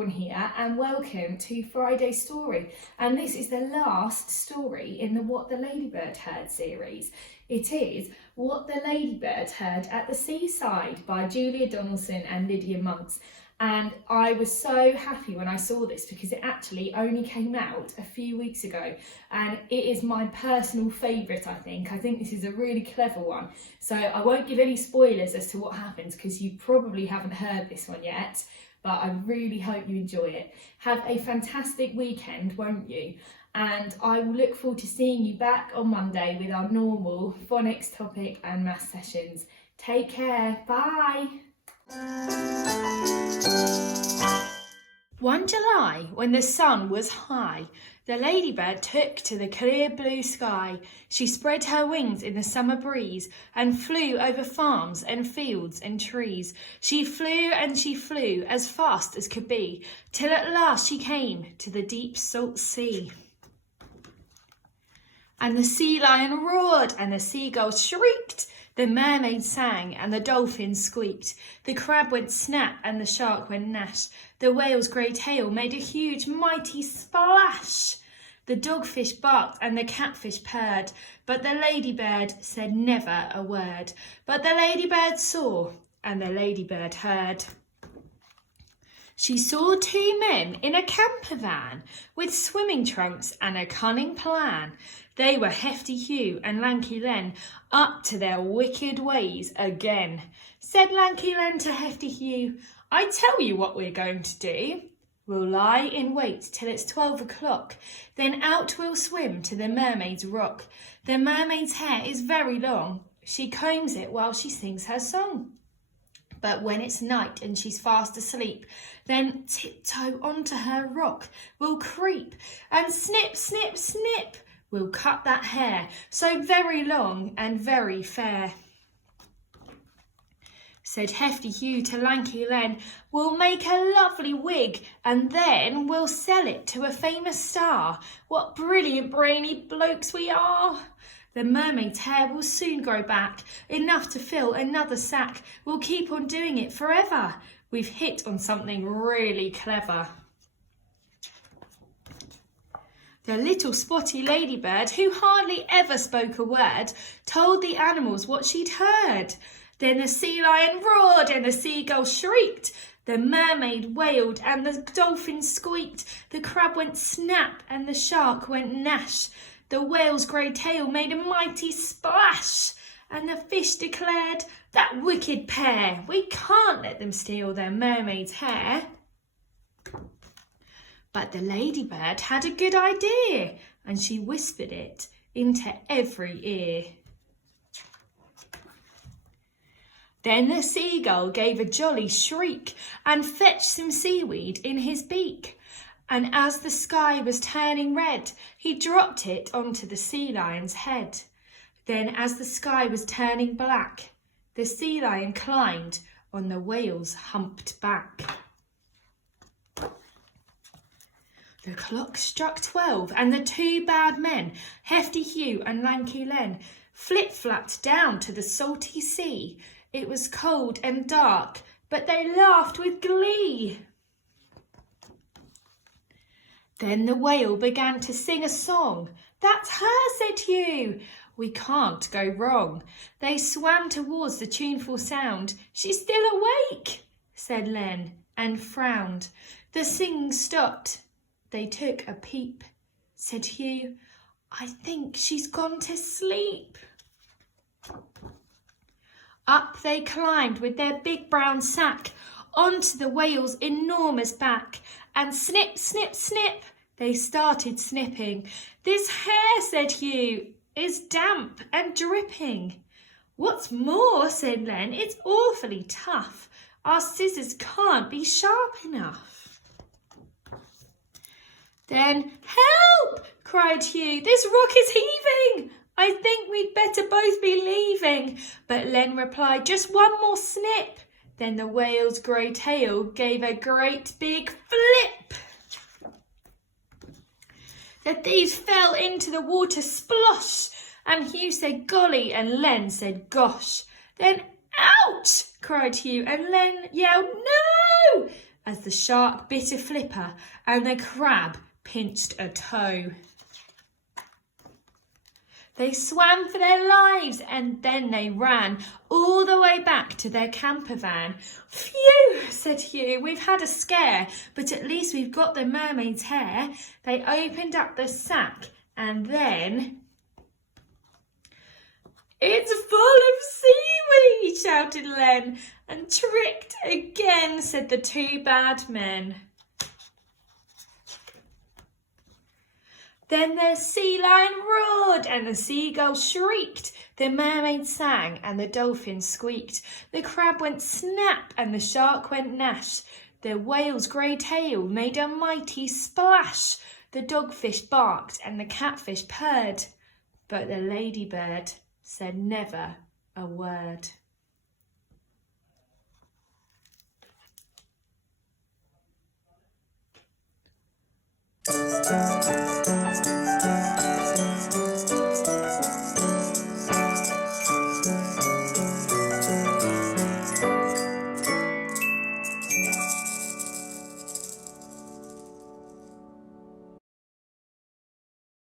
Dawn here and welcome to Friday's story. And this is the last story in the What the Ladybird Heard series. It is What the Ladybird Heard at the Seaside by Julia Donaldson and Lydia Monks. And I was so happy when I saw this because it actually only came out a few weeks ago and it is my personal favourite, I think. I think this is a really clever one. So I won't give any spoilers as to what happens because you probably haven't heard this one yet, but I really hope you enjoy it. Have a fantastic weekend, won't you? And I will look forward to seeing you back on Monday with our normal phonics topic and maths sessions. Take care, bye! One July, when the sun was high, the ladybird took to the clear blue sky. She spread her wings in the summer breeze and flew over farms and fields and trees. She flew and she flew as fast as could be, till at last she came to the deep salt sea. And the sea lion roared and the seagulls shrieked. The mermaid sang and the dolphin squeaked. The crab went snap and the shark went gnash. The whale's grey tail made a huge mighty splash. The dogfish barked and the catfish purred, but the ladybird said never a word. But the ladybird saw and the ladybird heard. She saw two men in a camper van with swimming trunks and a cunning plan. They were Hefty Hugh and Lanky Len, up to their wicked ways again. Said Lanky Len to Hefty Hugh, I tell you what we're going to do. We'll lie in wait till it's 12 o'clock, then out we'll swim to the mermaid's rock. The mermaid's hair is very long. She combs it while she sings her song. But when it's night and she's fast asleep, then tiptoe onto her rock we'll creep, and snip, snip, snip, we'll cut that hair, so very long and very fair. Said Hefty Hugh to Lanky Len, we'll make a lovely wig, and then we'll sell it to a famous star. What brilliant brainy blokes we are! The mermaid's hair will soon grow back, enough to fill another sack. We'll keep on doing it forever. We've hit on something really clever. The little spotty ladybird, who hardly ever spoke a word, told the animals what she'd heard. Then the sea lion roared and the seagull shrieked. The mermaid wailed and the dolphin squeaked. The crab went snap and the shark went gnash. The whale's grey tail made a mighty splash, and the fish declared, that wicked pair, we can't let them steal their mermaid's hair. But the ladybird had a good idea, and she whispered it into every ear. Then the seagull gave a jolly shriek and fetched some seaweed in his beak. And as the sky was turning red, he dropped it onto the sea lion's head. Then as the sky was turning black, the sea lion climbed on the whale's humped back. The clock struck 12 and the two bad men, Hefty Hugh and Lanky Len, flip-flapped down to the salty sea. It was cold and dark, but they laughed with glee. Then the whale began to sing a song. That's her, said Hugh. We can't go wrong. They swam towards the tuneful sound. She's still awake, said Len, and frowned. The singing stopped. They took a peep. Said Hugh, I think she's gone to sleep. Up they climbed with their big brown sack onto the whale's enormous back, and snip, snip, snip, they started snipping. This hair, said Hugh, is damp and dripping. What's more, said Len, it's awfully tough. Our scissors can't be sharp enough. Then, help, cried Hugh, this rock is heaving. I think we'd better both be leaving. But Len replied, just one more snip. Then the whale's grey tail gave a great big flip. The thieves fell into the water splosh, and Hugh said golly and Len said gosh. Then ouch, cried Hugh, and Len yelled no. as the shark bit a flipper and the crab pinched a toe. They swam for their lives and then they ran all the way back to their camper van. "Phew," said Hugh, "we've had a scare, but at least we've got the mermaid's hair." They opened up the sack and then... "It's full of seaweed," shouted Len. "And tricked again," said the two bad men. Then the sea lion roared and the seagull shrieked. The mermaid sang and the dolphin squeaked. The crab went snap and the shark went gnash. The whale's grey tail made a mighty splash. The dogfish barked and the catfish purred. But the ladybird said never a word.